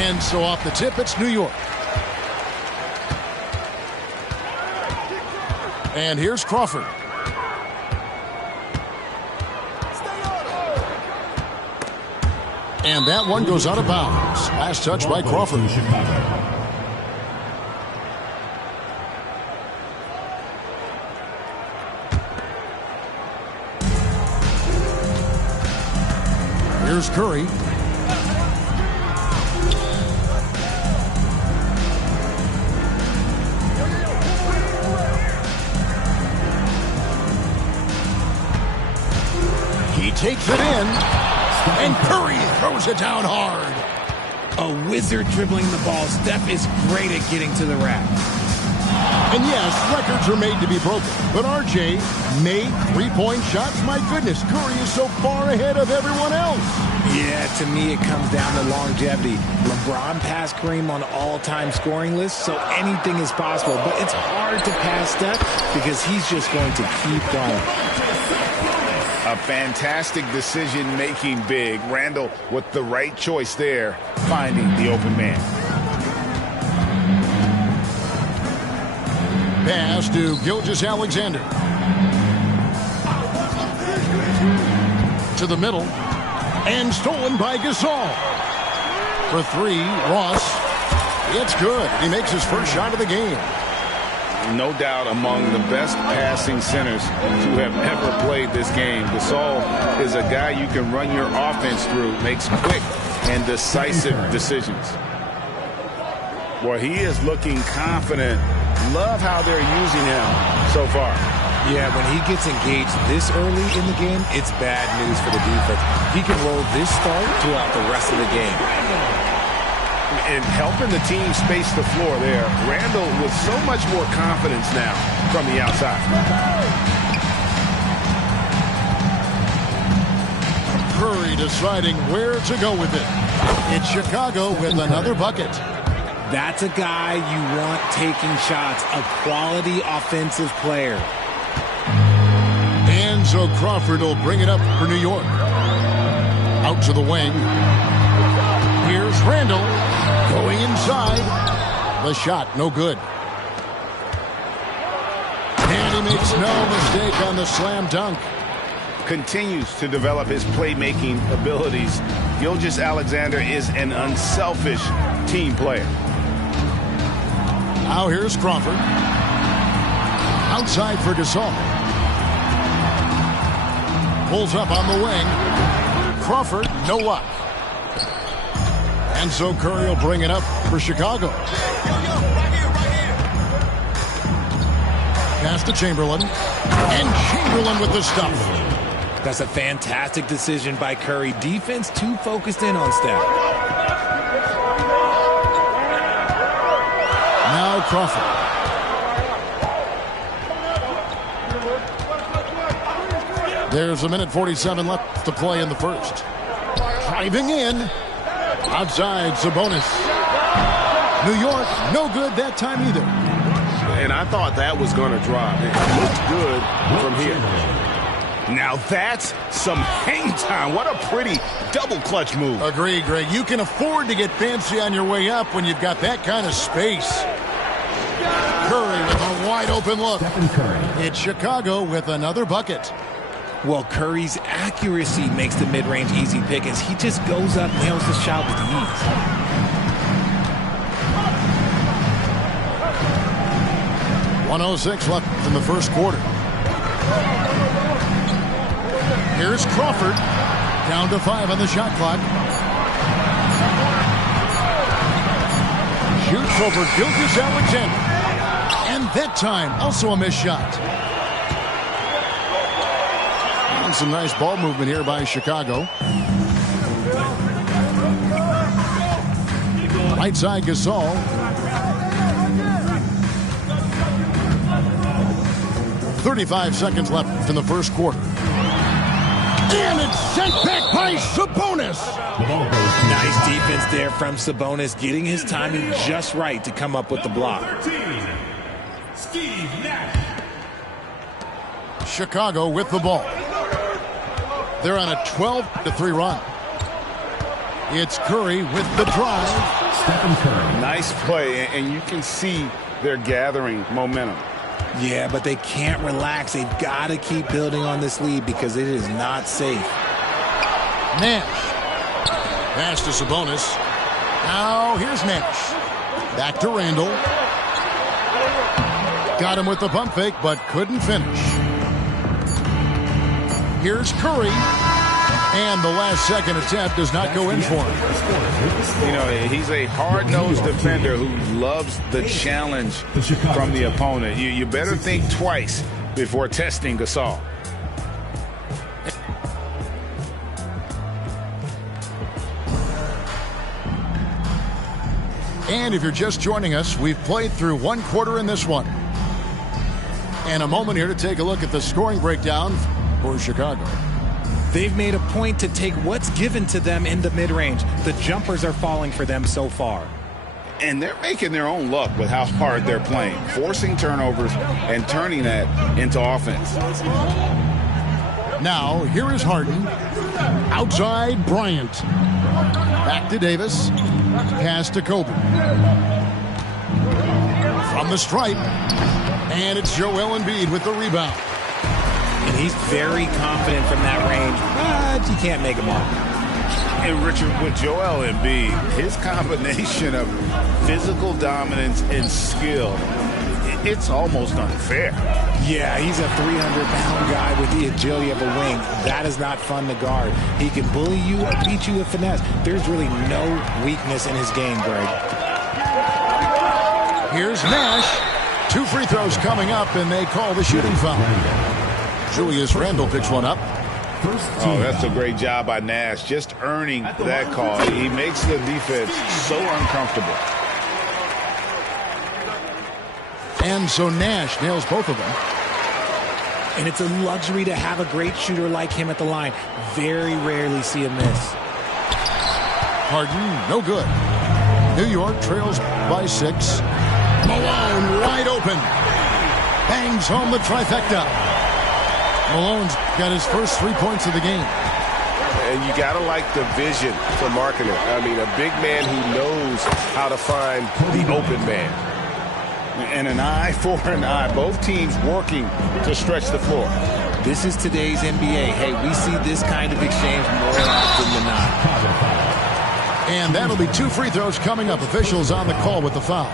And so off the tip, it's New York. And here's Crawford. And that one goes out of bounds. Last touch by Crawford. Here's Curry. He takes it in, and Curry throws it down hard. A wizard dribbling the ball. Steph is great at getting to the rack. And yes, records are made to be broken. But RJ made three-point shots. My goodness, Curry is so far ahead of everyone else. Yeah, to me it comes down to longevity. LeBron passed Kareem on all-time scoring lists, so anything is possible. But it's hard to pass Steph because he's just going to keep going. A fantastic decision-making big. Randall with the right choice there, finding the open man. Pass to Gilgeous-Alexander. To the middle. And stolen by Gasol. For three, Ross. It's good. He makes his first shot of the game. No doubt among the best passing centers to have ever played this game. Gasol is a guy you can run your offense through, makes quick and decisive decisions. Well, he is looking confident. Love how they're using him so far. Yeah, when he gets engaged this early in the game, it's bad news for the defense. He can roll this start throughout the rest of the game. And helping the team space the floor there. Randall with so much more confidence now from the outside. Curry deciding where to go with it. It's Chicago with another bucket. That's a guy you want taking shots, a quality offensive player. And so Crawford will bring it up for New York. Out to the wing. Here's Randall going inside. The shot, no good. And he makes no mistake on the slam dunk. Continues to develop his playmaking abilities. Gilgeous-Alexander is an unselfish team player. Now here's Crawford. Outside for Gasol. Pulls up on the wing. Crawford, no luck. And so Curry will bring it up for Chicago. Pass to Chamberlain. And Chamberlain with the stuff. That's a fantastic decision by Curry. Defense too focused in on Steph. Now Crawford. There's a minute 47 left to play in the first. Driving in. Outside, Sabonis. New York, no good that time either. And I thought that was going to drop. It looked good from here. Now that's some hang time. What a pretty double clutch move. Agree, Greg. You can afford to get fancy on your way up when you've got that kind of space. Curry with a wide open look. It's Chicago with another bucket. Well, Curry's accuracy makes the mid-range easy pick as he just goes up, nails the shot with ease. .106 left in the first quarter. Here's Crawford. Down to 5 on the shot clock. Shoots over Gilgeous-Alexander. And that time, also a missed shot. And some nice ball movement here by Chicago. Right side, Gasol. .35 seconds left in the first quarter. And it's sent back by Sabonis. Nice defense there from Sabonis, getting his timing just right to come up with the block. Chicago with the ball. They're on a 12-3 run. It's Curry with the drive. Nice play, and you can see they're gathering momentum. Yeah, but they can't relax. They've got to keep building on this lead because it is not safe. Nash. Pass to Sabonis. Now here's Nash. Back to Randall. Got him with the pump fake, but couldn't finish. Here's Curry. And the last second attempt does not go in for him. You know, he's a hard-nosed defender who loves the challenge from the opponent. You better think twice before testing Gasol. And if you're just joining us, we've played through one quarter in this one. And a moment here to take a look at the scoring breakdown for Chicago. They've made a point to take what's given to them in the mid-range. The jumpers are falling for them so far. And they're making their own luck with how hard they're playing, forcing turnovers and turning that into offense. Now, here is Harden. Outside, Bryant. Back to Davis. Pass to Kobe. From the stripe. And it's Joel Embiid with the rebound. And he's very confident from that range, but you can't make him off. And Richard, with Joel Embiid, his combination of physical dominance and skill, it's almost unfair. Yeah, he's a 300-pound guy with the agility of a wing. That is not fun to guard. He can bully you or beat you with finesse. There's really no weakness in his game, Greg. Here's Nash. 2 free throws coming up, and they call the shooting foul. Julius Randle picks one up. Oh, that's a great job by Nash, just earning that call. He makes the defense so uncomfortable. And so Nash nails both of them. And it's a luxury to have a great shooter like him at the line. Very rarely see a miss. Harden, no good. New York trails by 6. Malone wide open. Bangs home the trifecta. Malone's got his first 3 points of the game. And you got to like the vision for marketing. I mean, a big man who knows how to find the open man. And an eye for an eye. Both teams working to stretch the floor. This is today's NBA. Hey, we see this kind of exchange more often than not. And that'll be 2 free throws coming up. Officials on the call with the foul.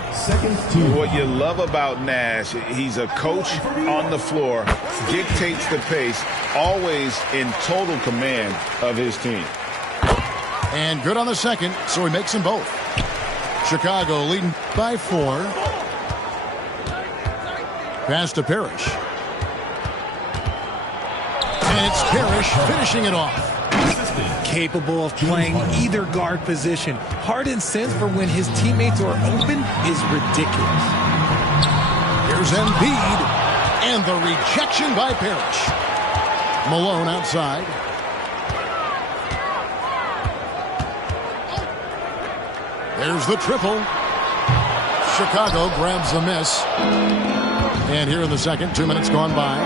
What you love about Nash, he's a coach on the floor, dictates the pace, always in total command of his team. And good on the second, so he makes them both. Chicago leading by 4. Pass to Parrish. And it's Parrish finishing it off. Capable of playing either guard position. Harden's sense for when his teammates are open is ridiculous. Here's Embiid. And the rejection by Parrish. Malone outside. There's the triple. Chicago grabs the miss. And here in the second, 2 minutes gone by.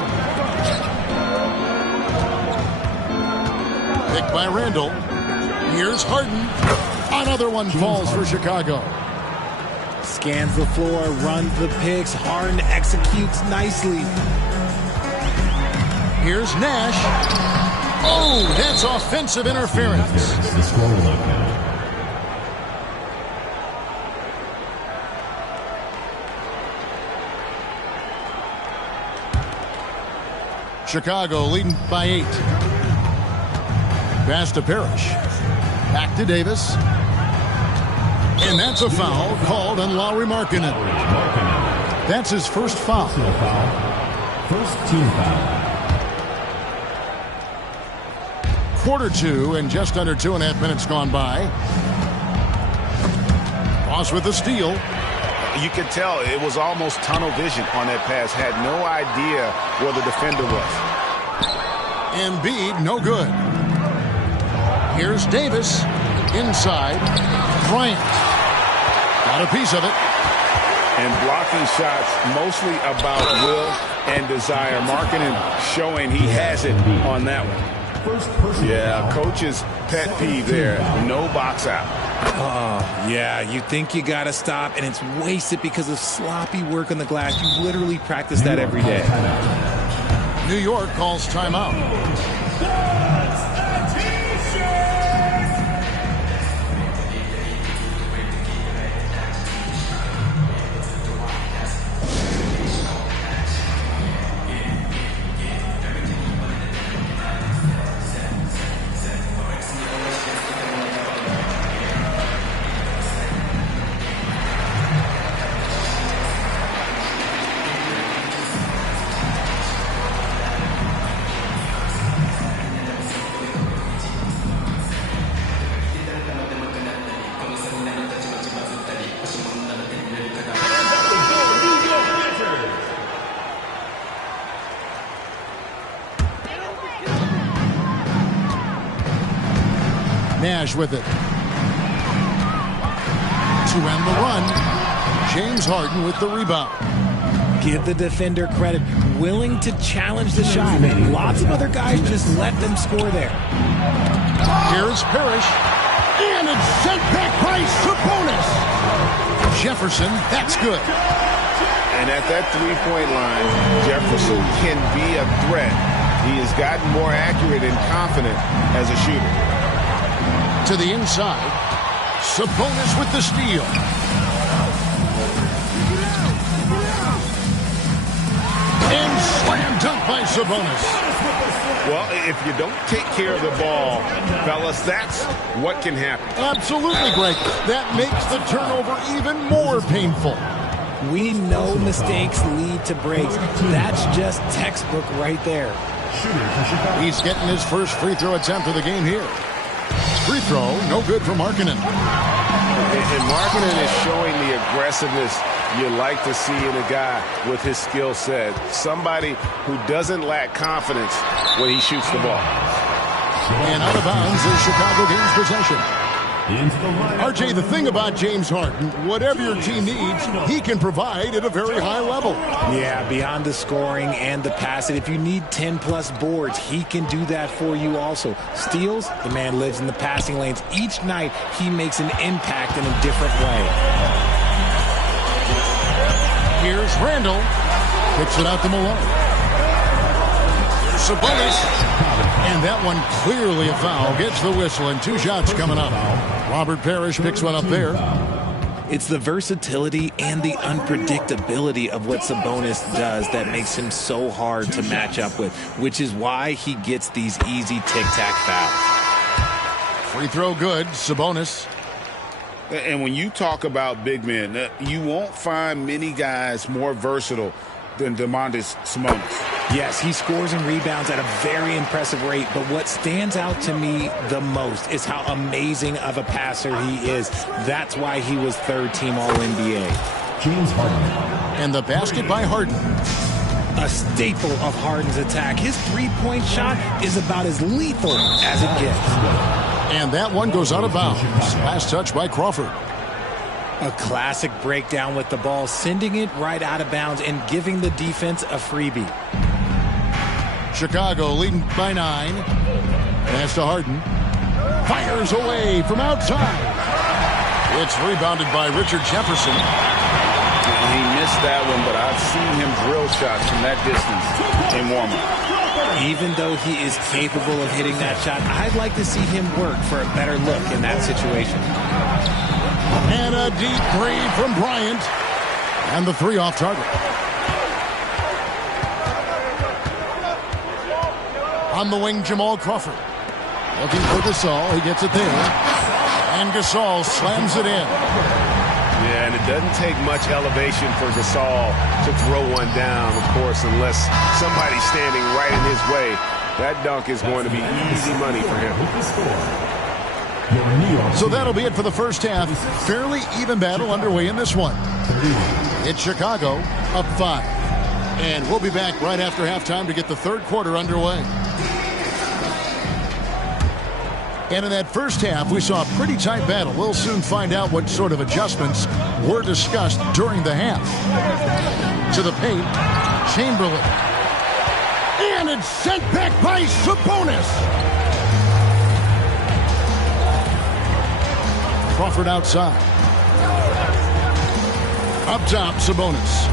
Picked by Randall. Here's Harden. Another one falls for Chicago. Scans the floor, runs the picks. Harden executes nicely. Here's Nash. Oh, that's offensive interference. Chicago leading by 8. Pass to Parrish. Back to Davis. And that's a foul called on Lauri Markkanen. That's his first foul. First team foul. Quarter 2 and just under 2.5 minutes gone by. Ross with the steal. You could tell it was almost tunnel vision on that pass. Had no idea where the defender was. Embiid, no good. Here's Davis. Inside. Bryant. Got a piece of it. And blocking shots mostly about will and desire. Markkanen showing he has it on that one. Yeah, coach's pet peeve there. No box out. Yeah, you think you got to stop, and it's wasted because of sloppy work on the glass. You literally practice that every day. New York calls timeout. Nash with it. To end the run, James Harden with the rebound. Give the defender credit. Willing to challenge the shot. Lots of other guys just let them score there. Here's Parrish. And it's sent back by Sabonis. Jefferson, that's good. And at that three-point line, Jefferson can be a threat. He has gotten more accurate and confident as a shooter. To the inside. Sabonis with the steal. And slam dunk by Sabonis. Well, if you don't take care of the ball, fellas, that's what can happen. Absolutely, Greg. That makes the turnover even more painful. We know mistakes lead to breaks. That's just textbook right there. He's getting his first free throw attempt of the game here. Free throw, no good for Markkanen. And Markkanen is showing the aggressiveness you like to see in a guy with his skill set. Somebody who doesn't lack confidence when he shoots the ball. And out of bounds is Chicago gains possession. RJ, the thing about James Harden, whatever your team needs, he can provide at a very high level. Yeah, beyond the scoring and the passing, if you need 10-plus boards, he can do that for you also. Steals, the man lives in the passing lanes. Each night, he makes an impact in a different way. Here's Randall. Kicks it out to Malone. Here's Sabonis. And that one clearly a foul. Gets the whistle and 2 shots coming up. Robert Parrish picks one up there. It's the versatility and the unpredictability of what Sabonis does that makes him so hard to match up with, which is why he gets these easy tic-tac fouls. Free throw good. Sabonis. And when you talk about big men, you won't find many guys more versatile than Domantas Sabonis. Yes, he scores and rebounds at a very impressive rate, but what stands out to me the most is how amazing of a passer he is. That's why he was third-team All-NBA. James Harden. And the basket by Harden. A staple of Harden's attack. His three-point shot is about as lethal as it gets. And that one goes out of bounds. Last touch by Crawford. A classic breakdown with the ball, sending it right out of bounds and giving the defense a freebie. Chicago leading by 9. Pass to Harden. Fires away from outside. It's rebounded by Richard Jefferson. He missed that one, but I've seen him drill shots from that distance in warm-up. Even though he is capable of hitting that shot, I'd like to see him work for a better look in that situation. And a deep 3 from Bryant. And the 3 off target. On the wing, Jamal Crawford. Looking for Gasol. He gets it there. And Gasol slams it in. Yeah, and it doesn't take much elevation for Gasol to throw one down, of course, unless somebody's standing right in his way. That dunk is going to be easy money for him. So that'll be it for the first half. Fairly even battle underway in this one. It's Chicago up 5. And we'll be back right after halftime to get the third quarter underway. And in that first half, we saw a pretty tight battle. We'll soon find out what sort of adjustments were discussed during the half. To the paint, Chamberlain. And it's sent back by Sabonis. Crawford outside. Up top, Sabonis.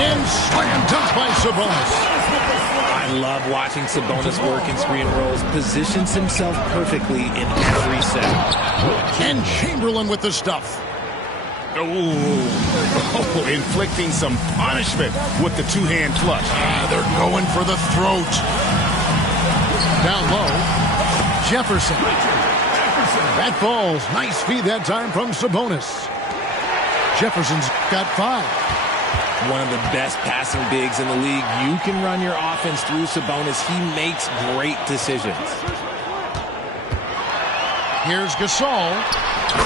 And slam dunk by Sabonis. I love watching Sabonis work in screen rolls. Positions himself perfectly in every set. And Chamberlain with the stuff. Oh, inflicting some punishment with the two-hand flush. They're going for the throat. Down low, Jefferson. That falls. Nice feed that time from Sabonis. Jefferson's got 5. One of the best passing bigs in the league. You can run your offense through Sabonis. He makes great decisions. Here's Gasol,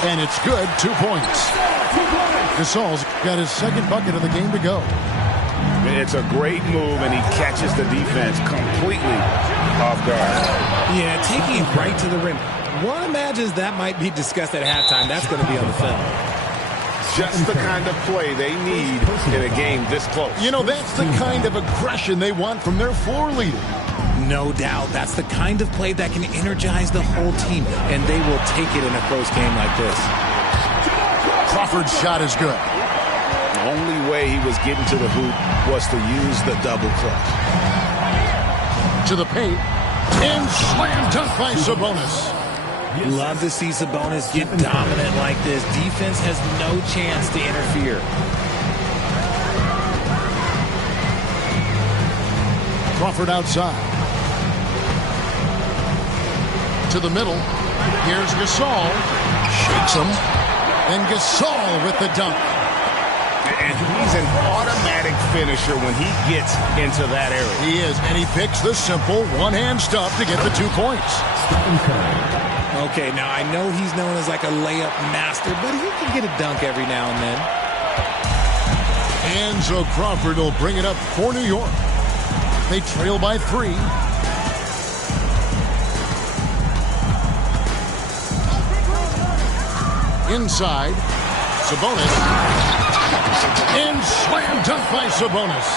and it's good. 2 points. Gasol's got his second bucket of the game to go. It's a great move, and he catches the defense completely off guard. Yeah, taking it right to the rim. One imagines that might be discussed at halftime. That's going to be on the film. Just the kind of play they need in a game this close. You know, that's the kind of aggression they want from their floor leader. No doubt. That's the kind of play that can energize the whole team, and they will take it in a close game like this. Crawford's shot is good. The only way he was getting to the hoop was to use the double clutch. To the paint, and slam dunk by Sabonis. Love to see Sabonis get dominant like this. Defense has no chance to interfere. Crawford outside. To the middle. Here's Gasol. Shakes him. And Gasol with the dunk. And he's an automatic finisher when he gets into that area. He is, and he picks the simple one-hand stuff to get the 2 points. Okay, now I know he's known as like a layup master, but he can get a dunk every now and then. And so Crawford will bring it up for New York. They trail by 3. Inside, Sabonis. And slam dunk by Sabonis.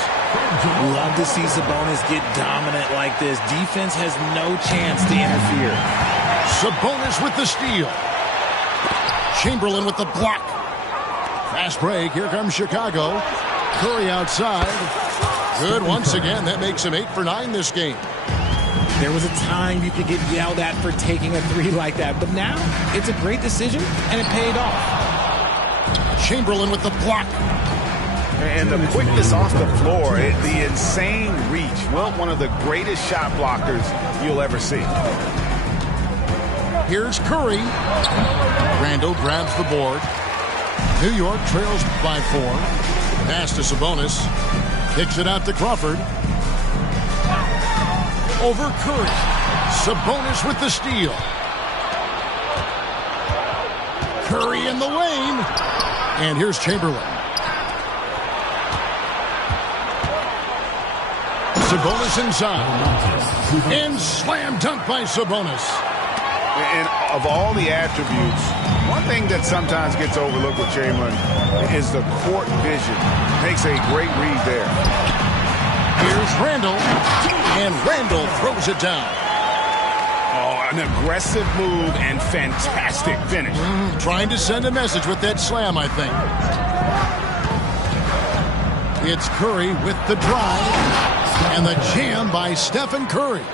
Love to see Sabonis get dominant like this. Defense has no chance to interfere. Sabonis with the steal. Chamberlain with the block. Fast break. Here comes Chicago. Curry outside. Good once again. That makes him 8 for 9 this game. There was a time you could get yelled at for taking a 3 like that, but now it's a great decision, and it paid off. Chamberlain with the block. And the quickness off the floor, the insane reach. Well, one of the greatest shot blockers you'll ever see. Here's Curry. Randall grabs the board. New York trails by 4. Pass to Sabonis. Kicks it out to Crawford. Over Curry. Sabonis with the steal. Curry in the lane. And here's Chamberlain. Sabonis inside. And slam dunk by Sabonis. And of all the attributes, one thing that sometimes gets overlooked with Chamberlain is the court vision. Makes a great read there. Here's Randall. And Randall throws it down. Oh, an aggressive move and fantastic finish. Trying to send a message with that slam, I think. It's Curry with the drive. And the jam by Stephen Curry.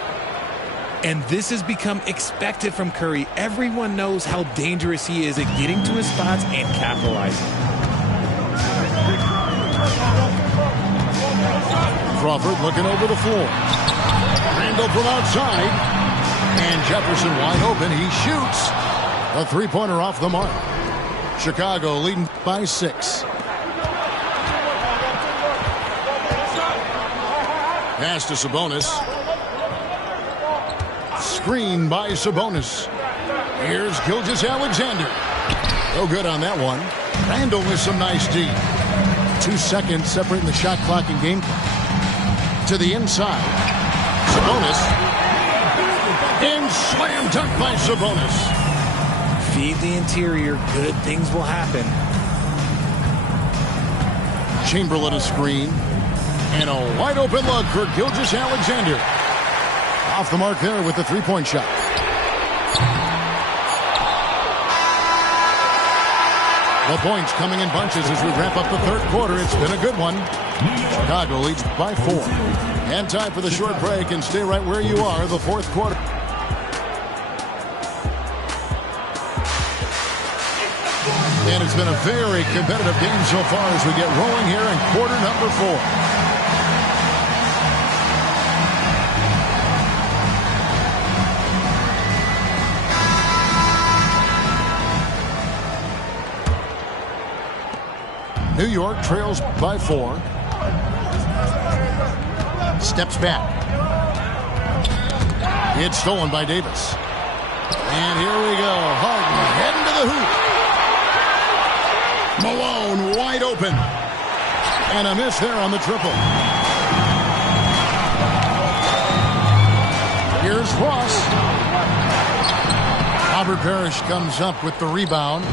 And this has become expected from Curry. Everyone knows how dangerous he is at getting to his spots and capitalizing. Crawford looking over the floor. Randall from outside. And Jefferson wide open. He shoots. A three-pointer off the mark. Chicago leading by 6. Pass to Sabonis. Screen by Sabonis. Here's Gilgeous-Alexander. No good on that one. Randall with some nice D. 2 seconds separating the shot clock and game clock. To the inside. Sabonis. And slam dunk by Sabonis. Feed the interior. Good things will happen. Chamberlain a screen. And a wide open look for Gilgeous-Alexander. Off the mark there with the three-point shot. The points coming in bunches as we wrap up the third quarter. It's been a good one. Chicago leads by 4. And time for the short break, and stay right where you are, the fourth quarter. And it's been a very competitive game so far as we get rolling here in quarter number 4. New York trails by 4. Steps back. It's stolen by Davis. And here we go. Harden heading to the hoop. Malone wide open. And a miss there on the triple. Here's Ross. Robert Parrish comes up with the rebound.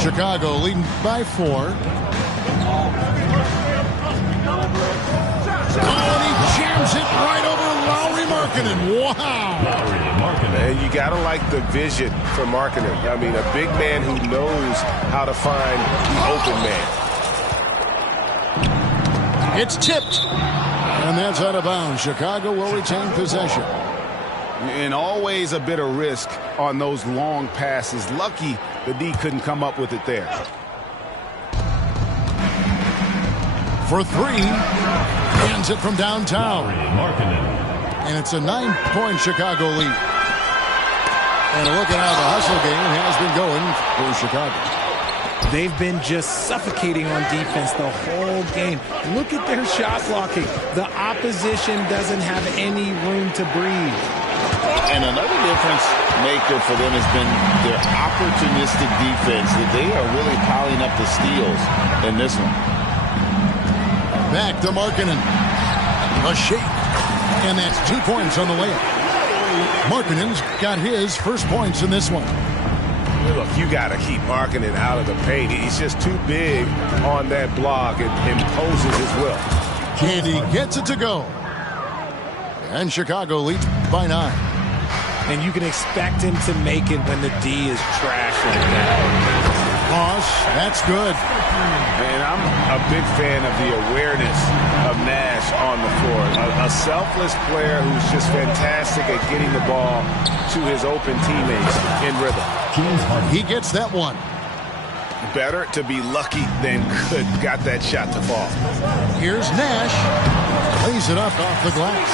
Chicago leading by 4. Oh, and he jams it right over Lauri Markkanen. Wow. And you got to like the vision for Markkanen. I mean, a big man who knows how to find the open man. It's tipped. And that's out of bounds. Chicago will retain possession. And always a bit of risk on those long passes. Lucky the D couldn't come up with it there. For 3. Hands it from downtown. And it's a 9-point Chicago lead. And look at how the hustle game has been going for Chicago. They've been just suffocating on defense the whole game. Look at their shot blocking. The opposition doesn't have any room to breathe. And another difference maker for them has been their opportunistic defense. That they are really piling up the steals in this one. Back to Markkanen. A shake. And that's 2 points on the layup. Markkanen's got his first points in this one. Look, you got to keep Markkanen out of the paint. He's just too big on that block. It imposes his will. And he gets it to go. And Chicago leads by 9. And you can expect him to make it when the D is trash like that. Ross, that's good. And I'm a big fan of the awareness of Nash on the floor. A selfless player who's just fantastic at getting the ball to his open teammates in rhythm. He gets that one. Better to be lucky than good. Got that shot to fall. Here's Nash. Lays it up off the glass.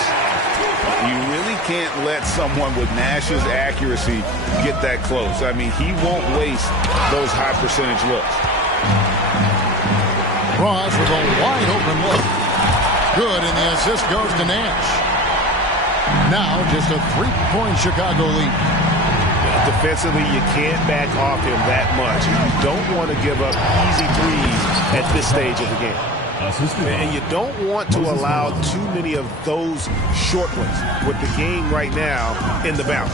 You really can't let someone with Nash's accuracy get that close. I mean, he won't waste those high percentage looks. Ross with a wide open look. Good, and the assist goes to Nash. Now just a 3-point Chicago lead. Defensively, you can't back off him that much. You don't want to give up easy threes at this stage of the game. And you don't want to allow too many of those short ones with the game right now in the balance.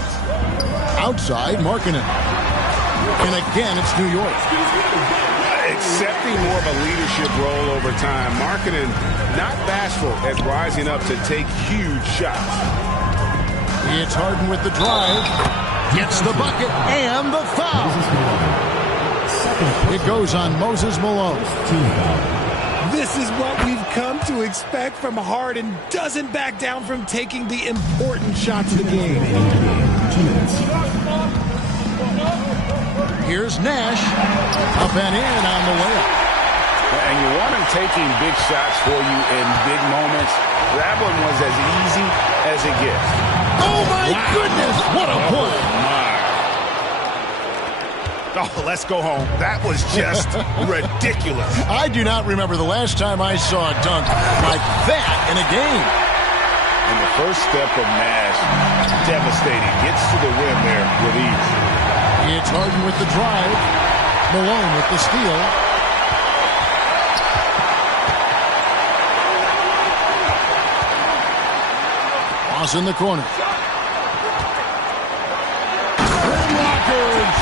Outside, Markkanen. And again, it's New York. Accepting more of a leadership role over time. Markkanen not bashful at rising up to take huge shots. It's Harden with the drive. Gets the bucket and the foul. It goes on Moses Malone. This is what we've come to expect from Harden. Doesn't back down from taking the important shots of the game. Here's Nash. Up and in on the layup. And you want him taking big shots for you in big moments. That one was as easy as it gets. Oh, my goodness. What a push. Oh, let's go home. That was just ridiculous. I do not remember the last time I saw a dunk like that in a game. And the first step of Nash, devastating. Gets to the rim there with ease. It's Harden with the drive. Malone with the steal. Ross in the corner.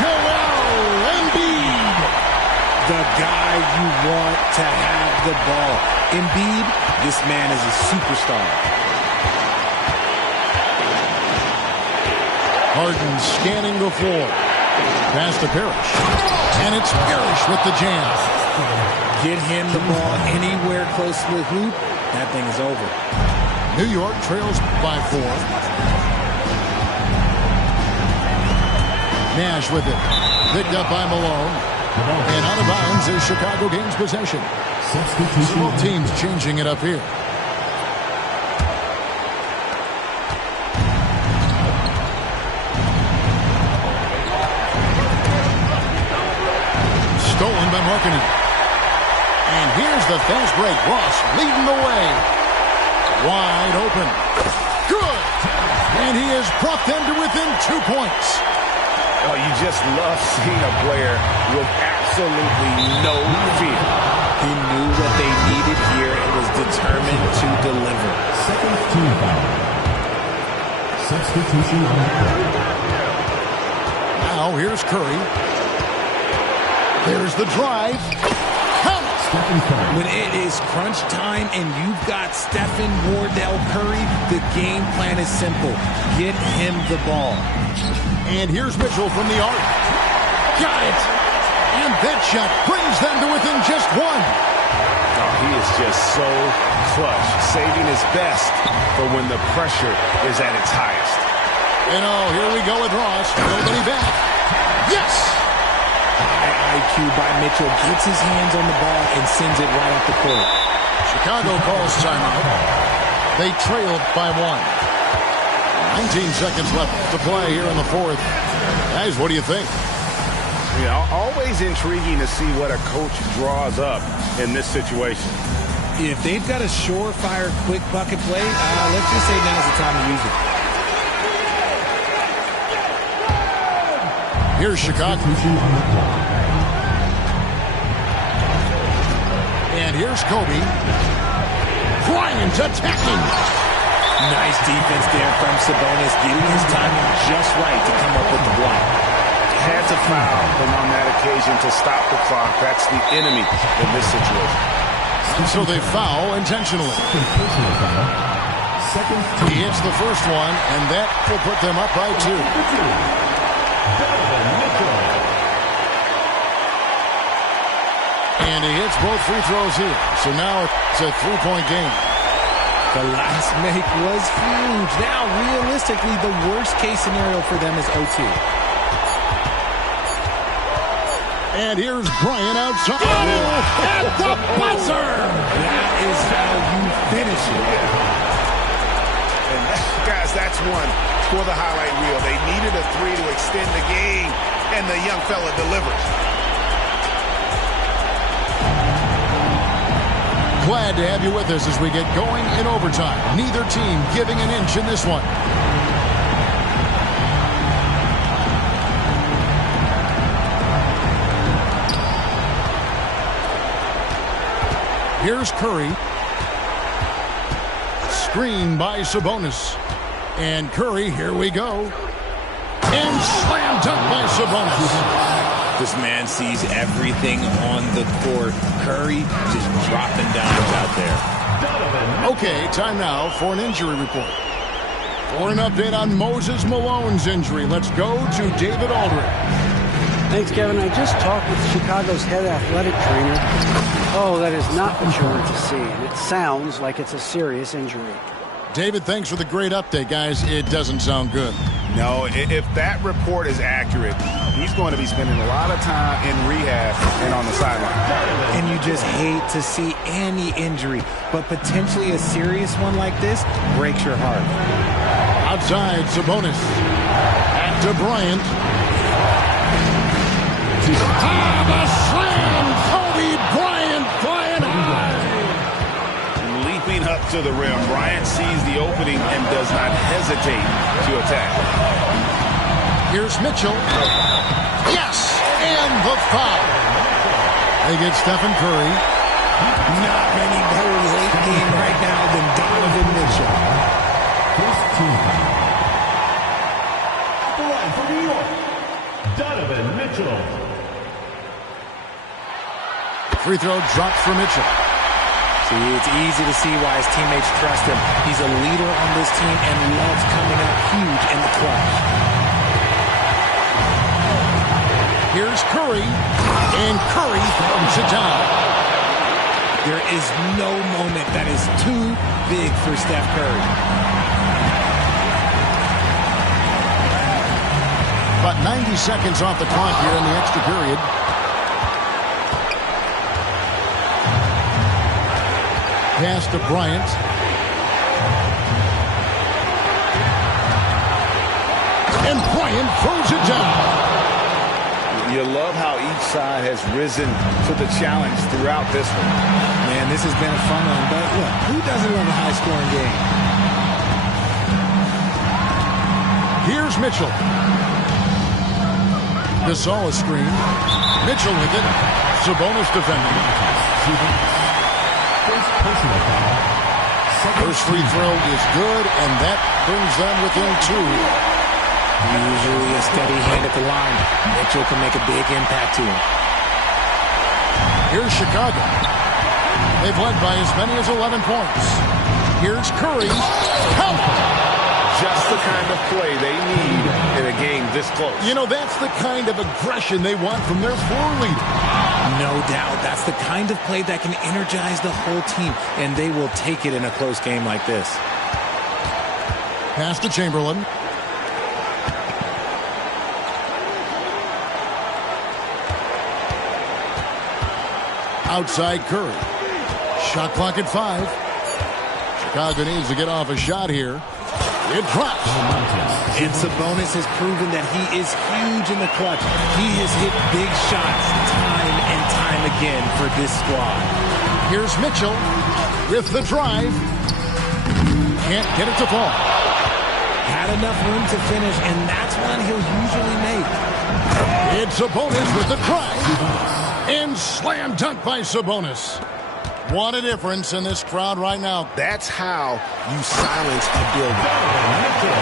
Joel Embiid. The guy you want to have the ball. Embiid, this man is a superstar. Harden scanning the floor. Pass to Parrish. And it's Parrish with the jam. Get him the ball anywhere close to the hoop, that thing is over. New York trails by 4. Nash with it. Picked up by Malone. And out of bounds as Chicago gains possession. Both teams changing it up here. Stolen by Markkanen. And here's the fast break. Ross leading the way. Wide open. Good. And he has brought them to within 2 points. Oh, you just love seeing a player with absolutely no fear. He knew what they needed here and was determined to deliver. Second team foul. Substitution on the court. Now here's Curry. There's the drive. Count. When it is crunch time and you've got Stephen Wardell Curry, the game plan is simple. Get him the ball. And here's Mitchell from the arc. Got it. And that shot brings them to within just 1. Oh, he is just so clutch, saving his best for when the pressure is at its highest. And oh, here we go with Ross. Nobody back. Yes! High IQ by Mitchell. Gets his hands on the ball and sends it right up the court. Chicago calls timeout. They trailed by 1. 19 seconds left to play here in the 4th. Guys, what do you think? Yeah, always intriguing to see what a coach draws up in this situation. If they've got a surefire, quick bucket play, let's just say now's the time to use it. Here's Chicago. And here's Kobe. Bryant attacking. Nice defense there from Sabonis, getting his timing just right to come up with the block. Had to foul him on that occasion to stop the clock. That's the enemy in this situation. So they foul intentionally. He hits the first one, and that will put them up by 2. And he hits both free throws here. So now it's a 3-point game. The last make was huge. Now, realistically, the worst-case scenario for them is OT. And here's Bryant outside. Oh, at the buzzer! That is how you finish it. And guys, that's one for the highlight reel. They needed a 3 to extend the game, and the young fella delivers. Glad to have you with us as we get going in overtime. Neither team giving an inch in this one. Here's Curry. Screen by Sabonis. And Curry, here we go. And slam dunk by Sabonis. This man sees everything on the court. Curry just dropping dimes out there. Okay, time now for an injury report. For an update on Moses Malone's injury, let's go to David Aldridge. Thanks, Kevin. I just talked with Chicago's head athletic trainer. Oh, that is not what you want to see, and it sounds like it's a serious injury. David, thanks for the great update, guys. It doesn't sound good. No, if that report is accurate, he's going to be spending a lot of time in rehab and on the sideline. And you just hate to see any injury, but potentially a serious one like this breaks your heart. Outside, Sabonis. Back to Bryant. The slam! Kobe Bryant flying high! Leaping up to the rim, Bryant sees the opening and does not hesitate to attack. Here's Mitchell. Yes! And the foul. They get Stephen Curry. Not many better late game right now than Donovan Mitchell. First team foul. At the line for New York, Donovan Mitchell. Free throw dropped for Mitchell. See, it's easy to see why his teammates trust him. He's a leader on this team and loves coming up huge in the clutch. Here's Curry, and Curry throws it down. There is no moment that is too big for Steph Curry. About 90 seconds off the clock here in the extra period. Pass to Bryant. And Bryant throws it down. You love how each side has risen to the challenge throughout this one. Man, this has been a fun one, but look, who doesn't love a high-scoring game? Here's Mitchell. Gasol is screen. Mitchell with it. Sabonis defending. First free throw is good, and that brings them within 2. Usually a steady hand at the line. Mitchell can make a big impact to him. Here's Chicago. They've led by as many as 11 points. Here's Curry. Count. Just the kind of play they need in a game this close. You know, that's the kind of aggression they want from their floor leader. No doubt. That's the kind of play that can energize the whole team, and they will take it in a close game like this. Pass to Chamberlain. Outside Curry. Shot clock at 5. Chicago needs to get off a shot here. It drops. And Sabonis has proven that he is huge in the clutch. He has hit big shots time and time again for this squad. Here's Mitchell with the drive. Can't get it to fall. Had enough room to finish, and that's one he'll usually make. It's Sabonis with the drive. And slam dunk by Sabonis. What a difference in this crowd right now. That's how you silence a building.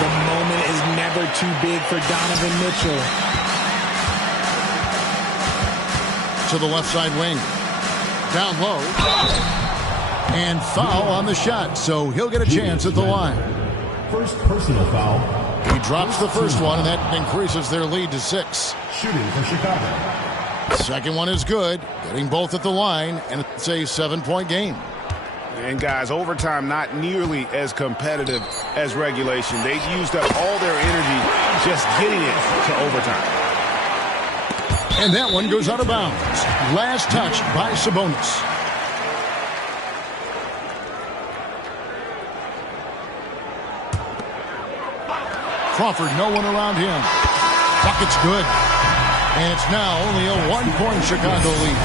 The moment is never too big for Donovan Mitchell. To the left side wing. Down low. And foul on the shot, so he'll get a chance at the line. First personal foul. He drops the first one, and that increases their lead to 6. Shooting for Chicago. Second one is good, getting both at the line, and it's a 7-point game. And guys, overtime not nearly as competitive as regulation. They've used up all their energy just getting it to overtime. And that one goes out of bounds. Last touch by Sabonis. Crawford, no one around him. Bucket's good. And it's now only a 1-point Chicago lead.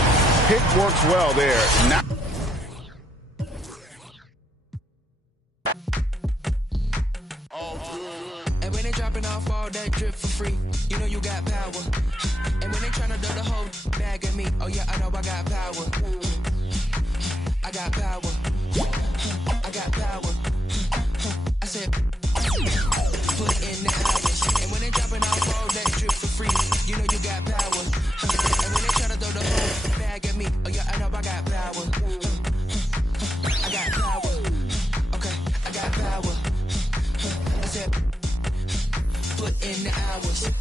Pick works well there. And when they dropping off all that drip for free, you know you got power. And when they tryna do the whole bag at me, oh yeah, I know I got power. I got power. I got power. I said, put in the hours. And when they dropping off all that drip for free, you know you got power. And when they tryna throw the whole bag at me, oh yeah, I know I got power. I got power. Okay, I got power. I said, put in the hours.